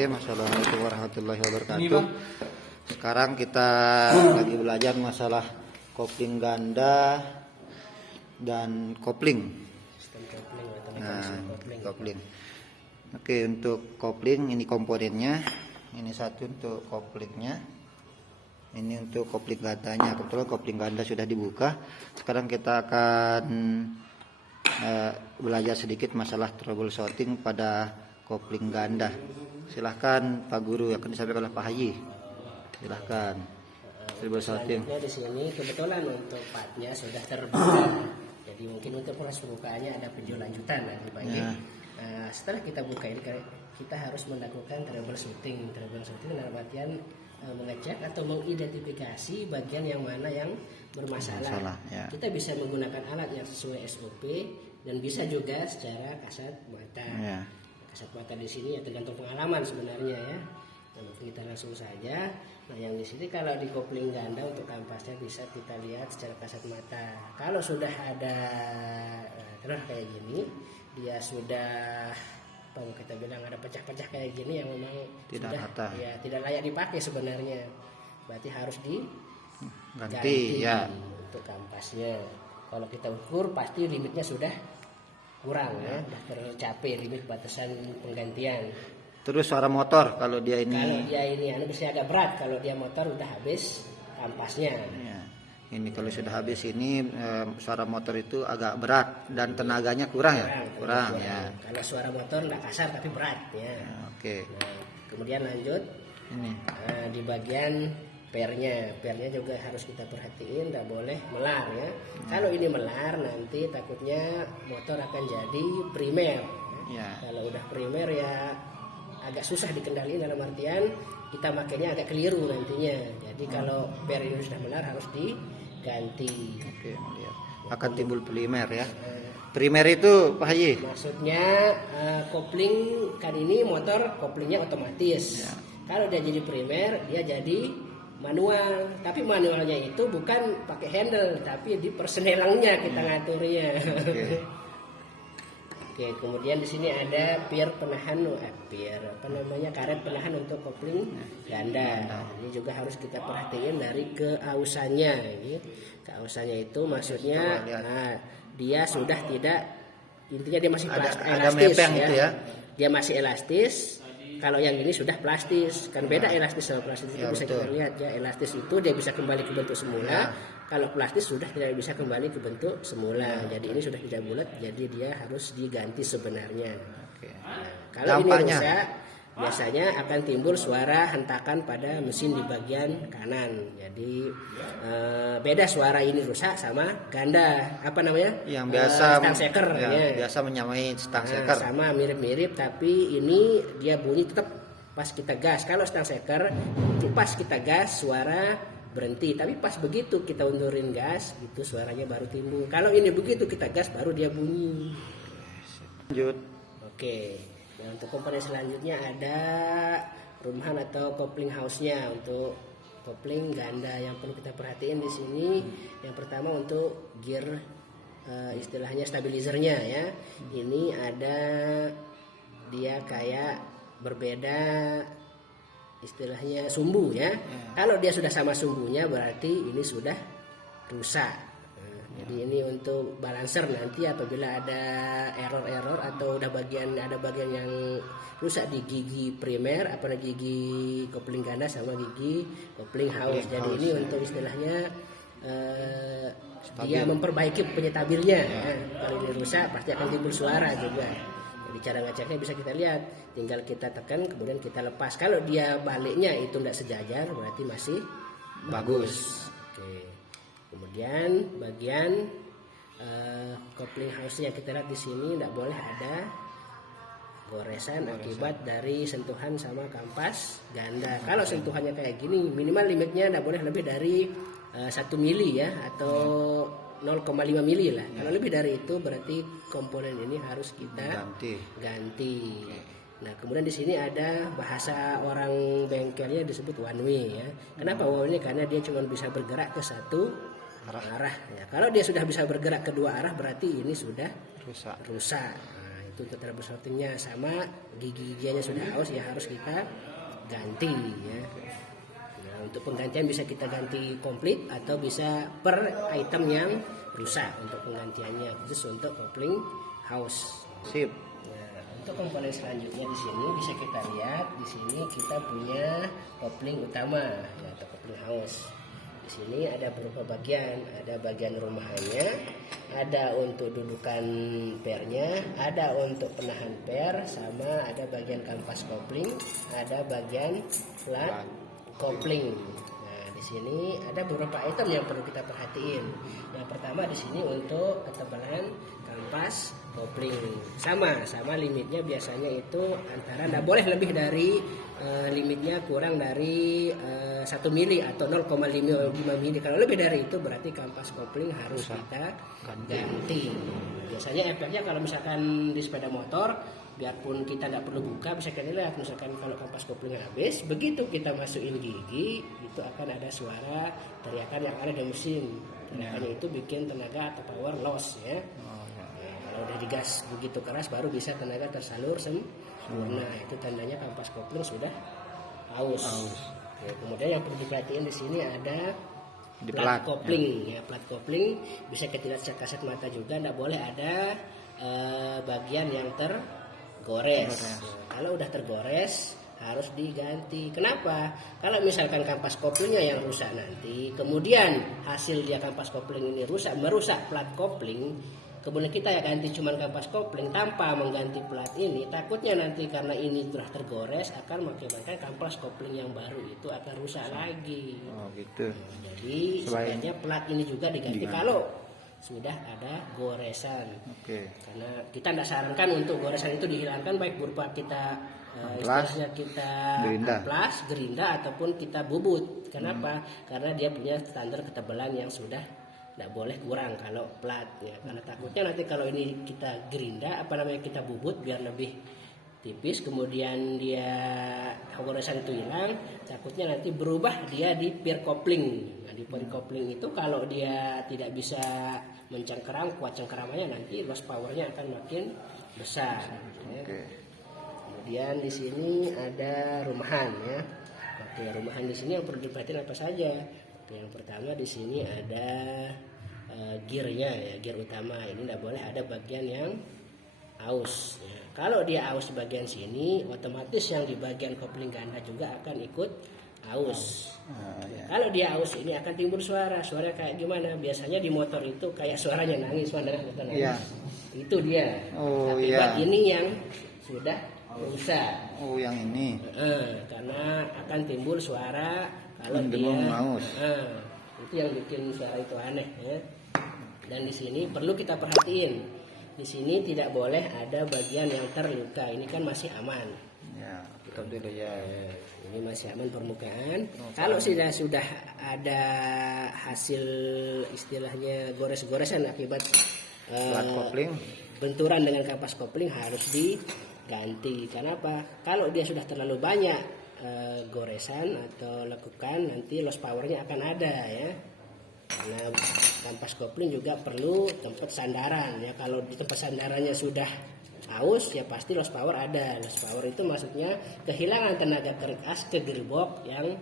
Bismillahirrahmanirrahim. Assalamualaikum warahmatullahi wabarakatuh. Sekarang kita lagi belajar masalah kopling ganda dan kopling. Nah, kopling. Oke, untuk kopling ini komponennya. Ini satu untuk koplingnya. Ini untuk kopling gandanya. Kebetulan kopling ganda sudah dibuka. Sekarang kita akan belajar sedikit masalah troubleshooting pada kopling ganda. Silahkan Pak Guru, akan disampaikan oleh Pak Haji. Silahkan. Troubleshooting. Di sini kebetulan untuk partnya sudah terbuka. Jadi mungkin untuk proses pembukaannya ada video lanjutan nanti Pak Haji. Setelah kita buka ini kita harus melakukan troubleshooting. Troubleshooting dalam artian mengecek atau mengidentifikasi bagian yang mana yang bermasalah. Kita bisa menggunakan alat yang sesuai SOP dan bisa juga secara kasat mata. Kasat mata di sini ya tergantung pengalaman sebenarnya ya. Nah, kita langsung saja. Nah, yang di sini kalau di kopling ganda untuk kampasnya bisa kita lihat secara kasat mata. Kalau sudah ada kerah kayak gini, dia sudah apa kita bilang ada pecah-pecah kayak gini yang memang tidak sudah rata. Ya tidak layak dipakai sebenarnya. Berarti harus diganti ya untuk kampasnya. Kalau kita ukur pasti limitnya sudah kurang ya, sudah tercapai limit batasan penggantian. Terus suara motor kalau dia ini Biasanya agak berat kalau dia motor udah habis kampasnya. Ya. Ini kalau sudah habis ini suara motor itu agak berat dan tenaganya kurang ya. Kalau suara motor nggak kasar tapi berat ya. Oke. Nah, kemudian lanjut Ini di bagian pernya juga harus kita perhatiin, nggak boleh melar ya. Kalau ini melar nanti takutnya motor akan jadi primer. Ya. Kalau udah primer ya agak susah dikendaliin dalam artian kita makainya agak keliru nantinya. Jadi kalau per ini sudah melar harus diganti. Oke, lihat. Akan timbul primer ya. Primer itu Pak Haji? Maksudnya kopling kan ini motor koplingnya otomatis. Ya. Kalau dia jadi primer dia jadi manual, tapi manualnya itu bukan pakai handle, tapi di persnelangnya kita ngaturnya. Oke, kemudian di sini ada penahan, karet penahan untuk kopling ganda. Ini juga harus kita perhatiin dari keausannya. Keausannya itu maksudnya dia sudah tidak, intinya dia masih elastis ya. Dia masih elastis. Kalau yang ini sudah plastis, kan beda elastis sama plastis itu bisa kita lihat ya. Elastis itu dia bisa kembali ke bentuk semula. Kalau plastis sudah tidak bisa kembali ke bentuk semula. Jadi ini sudah tidak bulat, jadi dia harus diganti sebenarnya. Nah, kalau ini rusak, biasanya akan timbul suara hentakan pada mesin di bagian kanan. Jadi beda suara ini rusak sama ganda. Apa namanya? Yang biasa stang shaker biasa menyamai stang shaker. Sama mirip-mirip, tapi ini dia bunyi tetap pas kita gas. Kalau stang shaker itu pas kita gas suara berhenti, tapi pas begitu kita undurin gas itu suaranya baru timbul. Kalau ini begitu kita gas baru dia bunyi. Lanjut. Oke. Nah, untuk komponen selanjutnya ada rumahan atau kopling house-nya untuk kopling ganda yang perlu kita perhatiin di sini. Yang pertama untuk gear istilahnya stabilizernya ya. Ini ada dia kayak berbeda istilahnya sumbu ya. Kalau dia sudah sama sumbunya berarti ini sudah rusak. Jadi ini untuk balancer nanti apabila ada error atau ada bagian yang rusak di gigi primer, apalagi gigi kopling ganda sama gigi kopling house. Jadi ini untuk istilahnya dia memperbaiki penyetabilnya. Kalau ini rusak pasti akan timbul suara juga. Jadi cara ngeceknya bisa kita lihat, tinggal kita tekan kemudian kita lepas. Kalau dia baliknya itu tidak sejajar berarti masih bagus. Oke. Kemudian bagian kopling house-nya kita lihat di sini tidak boleh ada goresan akibat dari sentuhan sama kampas ganda. Kalau sentuhannya kayak gini, minimal limitnya tidak boleh lebih dari 1 mili ya, atau 0,5 mili lah. Kalau lebih dari itu berarti komponen ini harus kita ganti. Nah, kemudian di sini ada bahasa orang bengkelnya disebut one way ya. Kenapa one way? Karena dia cuma bisa bergerak ke satu arah. Ya, kalau dia sudah bisa bergerak kedua arah berarti ini sudah rusak. Nah, itu itu untuk trouble shootingnya. Sama gigi-giginya sudah aus ya harus kita ganti ya. Nah, untuk penggantian bisa kita ganti komplit atau bisa per item yang rusak untuk penggantiannya, khusus untuk kopling house. Sip. Nah, untuk komponen selanjutnya di sini bisa kita lihat, di sini kita punya kopling utama ya, atau kopling house. Di sini ada beberapa bagian, ada bagian rumahannya, ada untuk dudukan pernya, ada untuk penahan per, sama ada bagian kampas kopling, ada bagian flat kopling. Nah, di sini ada beberapa item yang perlu kita perhatiin. Yang pertama di sini untuk ketebalan kampas kopling. Sama limitnya biasanya itu antara tidak boleh lebih dari limitnya kurang dari 1 mili atau 0,5 mili. Kalau lebih dari itu berarti kampas kopling harus kita ganti. Biasanya efeknya kalau misalkan di sepeda motor, biarpun kita tidak perlu buka, bisa kita lihat misalkan kalau kampas kopling habis, begitu kita masukin gigi itu akan ada suara teriakan yang ada di mesin. Teriakannya itu bikin tenaga atau power loss ya. Nah, kalau udah digas begitu keras baru bisa tenaga tersalur sempurna. Itu tandanya kampas kopling sudah aus. Ya, kemudian yang perlu diperhatiin di sini ada plat kopling ya. Plat kopling bisa kita lihat secara kasat mata juga, tidak boleh ada bagian yang tergores. Kalau udah tergores harus diganti. Kenapa? Kalau misalkan kampas koplingnya yang rusak nanti, kemudian hasil dia kampas kopling ini merusak plat kopling, kemudian kita ya ganti cuman kampas kopling tanpa mengganti plat ini, takutnya nanti karena ini telah tergores akan mengakibatkan kampas kopling yang baru itu akan rusak lagi. Oh gitu. Jadi sebaiknya plat ini juga diganti kalau sudah ada goresan. Karena kita tidak sarankan untuk goresan itu dihilangkan, baik berupa kita istilahnya kita amplas, gerinda ataupun kita bubut. Kenapa? Karena dia punya standar ketebalan yang sudah tidak boleh kurang kalau plat ya. Karena takutnya nanti kalau ini kita gerinda kita bubut biar lebih tipis, kemudian dia goresan itu hilang, takutnya nanti berubah dia di peer coupling. Nah, di peer coupling itu kalau dia tidak bisa mencengkeram, kuat cengkeramannya, nanti loss powernya akan makin besar ya. Kemudian di sini ada rumahan ya. Oke, rumahan di sini yang perlu diperhatikan apa saja? Yang pertama di sini ada gearnya ya, gear utama. Ini tidak boleh ada bagian yang aus ya. Kalau dia aus bagian sini, otomatis yang di bagian kopling ganda juga akan ikut aus. Kalau dia aus ini akan timbul suara kayak gimana? Biasanya di motor itu kayak suaranya nangis, motor nangis. Itu dia. Akibat ini yang sudah rusak. Yang ini. Karena akan timbul suara kalau dia aus. Itu yang bikin suara itu aneh ya. Dan di sini perlu kita perhatiin. Di sini tidak boleh ada bagian yang terluka. Ini kan masih aman. Ya, betul dulu ya. Ini masih aman permukaan. Kalau sudah ada hasil istilahnya gores-goresan akibat plat kopling, benturan dengan kampas kopling harus diganti. Kenapa? Kalau dia sudah terlalu banyak goresan atau lekukan, nanti loss powernya akan ada ya. Karena kampas kopling juga perlu tempat sandaran ya. Kalau di tempat sandarannya sudah aus ya pasti loss power ada. Loss power itu maksudnya kehilangan tenaga keras ke gearbox yang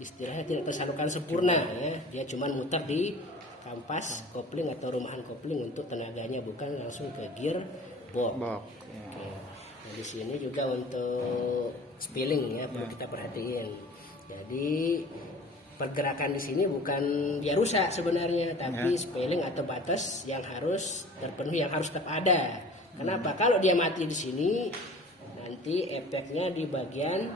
istilahnya tidak tersalurkan sempurna ya. Dia cuma muter di kampas kopling atau rumahan kopling untuk tenaganya, bukan langsung ke gearbox. Nah, di sini juga untuk spilling ya perlu kita perhatiin. Jadi pergerakan di sini bukan dia rusak sebenarnya, tapi spilling atau batas yang harus terpenuhi, yang harus tetap ada. Kenapa? Kalau dia mati di sini, nanti efeknya di bagian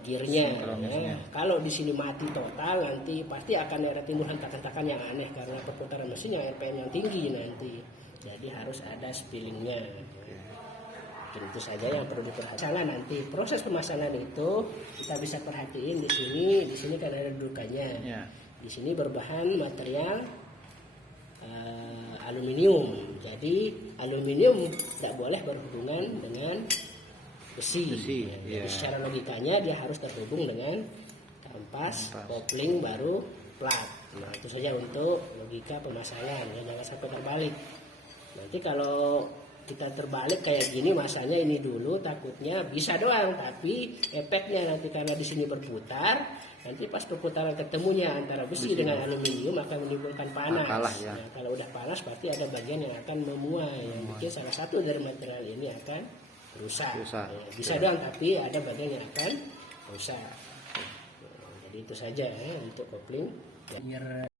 gearnya. Ya. Kalau di sini mati total, nanti pasti akan ada timbul hentakan-hentakan yang aneh karena perputaran mesin yang RPM yang tinggi nanti. Jadi harus ada spillingnya. Itu saja yang perlu diperhatikan. Nanti proses pemasangan itu kita bisa perhatiin di sini kan ada dudukannya. Di sini berbahan material aluminium. Jadi aluminium tidak boleh berhubungan dengan besi. Jadi secara logikanya dia harus terhubung dengan kampas, kopling baru plat. Nah, itu saja untuk logika pemasangan. Jangan sampai terbalik. Nanti kalau kita terbalik kayak gini, masanya ini dulu, takutnya bisa doang, tapi efeknya nanti karena di sini berputar, nanti pas perputaran ketemunya antara besi dengan aluminium akan menimbulkan panas. Kalah, ya. Nah, kalau udah panas berarti ada bagian yang akan memuai, yang bikin salah satu dari material ini akan rusak. Bisa doang, tapi ada bagian yang akan rusak. Jadi itu saja ya untuk kopling. Biar